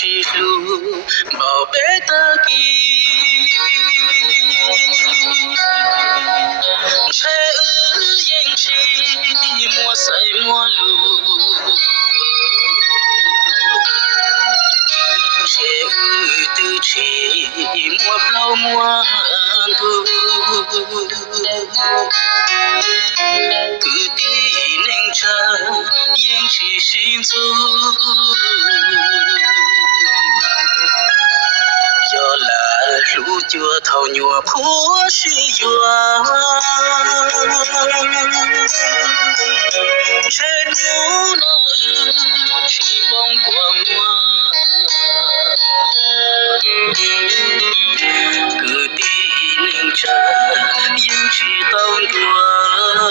西路，宝贝的记，车儿引起莫塞莫路。chế từ chế mua plau mua tu cứ đi nên cha yên chỉ xin du giờ là lũ chưa thầu nhua phố sĩ dùa trên núi nó chỉ bóng của mùa cứ đi nên cha yên chỉ tao đùa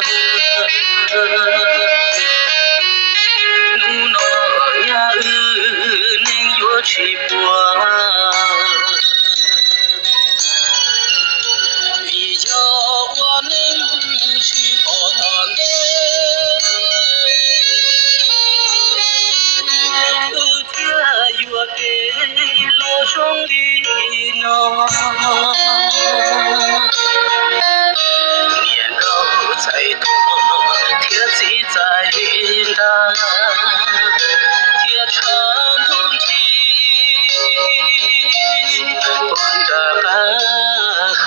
nu nó nhà nên yo chỉ bùa vì do qua nên chỉ bỏ tàn ư cha yo kê lo trong đi nó年老再多，铁骑在云淡，铁船东起，奔着干旱。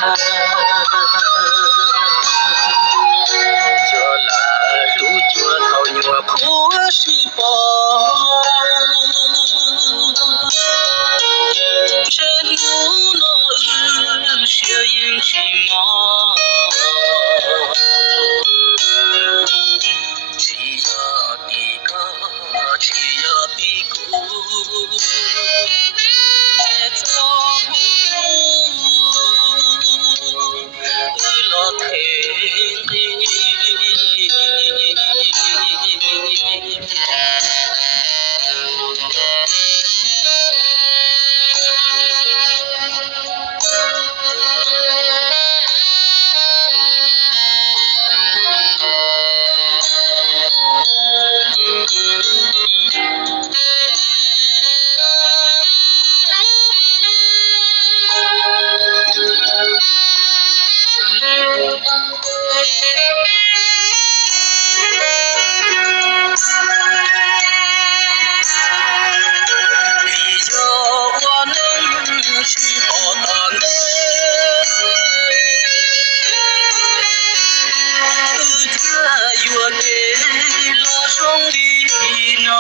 脚拉路脚头牛坡西坡，这路那雪影起毛。chỉ ya đi ca chỉ ya đi cu để cho ư lo thêm đi vì do qua nên chỉ bỏ tàn ư cha yo kê lo sống đi nó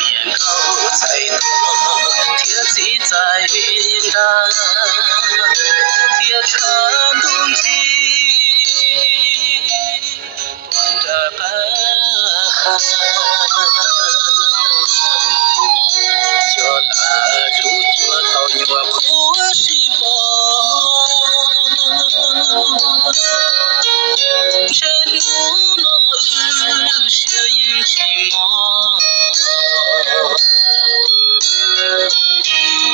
年老再多，铁骑在云淡，铁船东起，奔着干旱。脚拉住脚头牛坡西坡，这路那雪影起毛。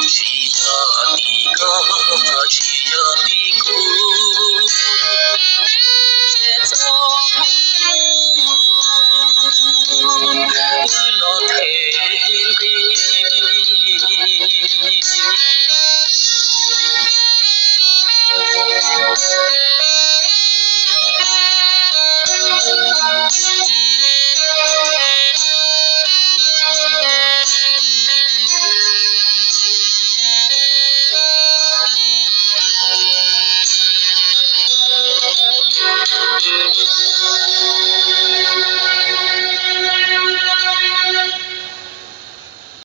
chỉ ya đi ca chỉ ya đi cu che cho ư lo thêm đi